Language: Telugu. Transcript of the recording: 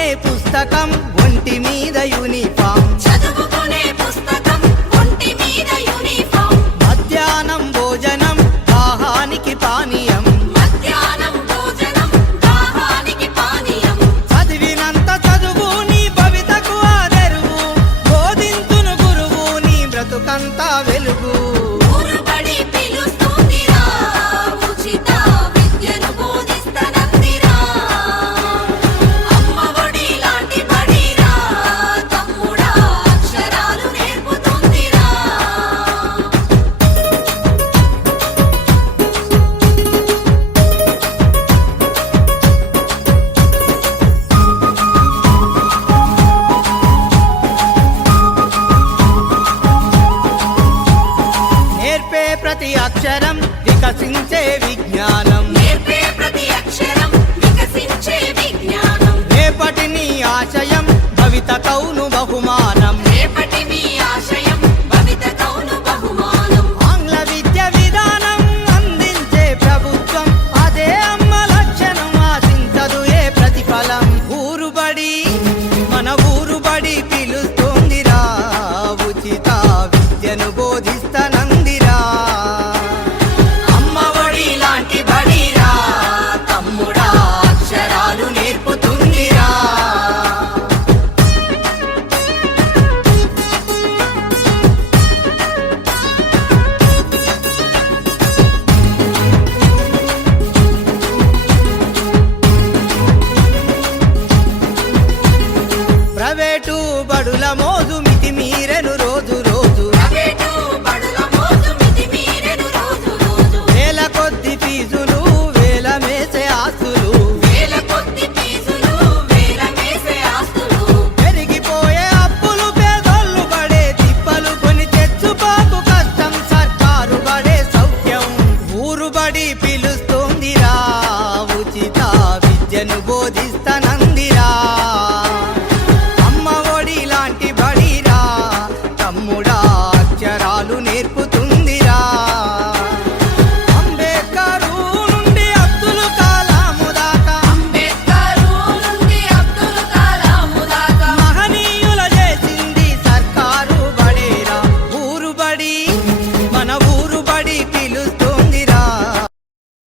చదువుకునే పుస్తకం ఒంటి మీద యూనిఫామ్ చదువుకునే పుస్తకం ఒంటి మీద యూనిఫామ్ మధ్యాహ్నం భోజనం దాహానికి పానీయం మధ్యాహ్నం భోజనం దాహానికి పానీయం చదివినంత చదువు నీ భవితకు ఆదరువు బోధించును గురువు నీ బ్రతుకంతా వెలుగు ఊరుబడి పిలుస్తుందిరా ఉచిత విద్యను బోధిస్తనందిరా అమ్మ ఒడి లాంటి బడిరా తమ్ముడా అక్షరాలు నేర్పుతుందిరా నేర్పే ప్రతి అక్షరం వికసించే విజ్ఞానం నేర్పే ప్రతి అక్షరం వికసించే విజ్ఞానం రేపటి నీ ఆశయం భవిత కౌను బహుమానం రేపటి మీ ఆశయం భవితకౌను బహుమానం ఆంగ్ల విద్య విధానం అందించే ప్రభుత్వం అదే అమ్మ లక్షణం ఆశించదు ఏ ప్రతిఫలం ఊరుబడి మన ఊరుబడి పిలుస్తోందిరా ఉచిత విద్యను బోధిస్తనందిరా అమ్మ ఒడి లాంటి బడిరా తమ్ముడా అక్షరాలు నేర్పుతుందిరా ప్రైవేటు బడుల మోజు మితి మీరెను రోజు రోజు ప్రైవేటు బడుల మోజు మితిమీరెను రోజు రోజు వేల కొద్ది ఫీజులు వేల మేసే ఆస్తులు వేల కొద్ది ఫీజులు వేల మేసే ఆస్తులు పెరిగిపోయే అప్పులు పేదోళ్ళు పడే తిప్పలు కొని తెచ్చుకోకు కష్టం సర్కారు పడే సౌఖ్యం ఊరుబడి పిలుస్తోందిరా ఉచిత విద్యను బోధిస్తనందిరా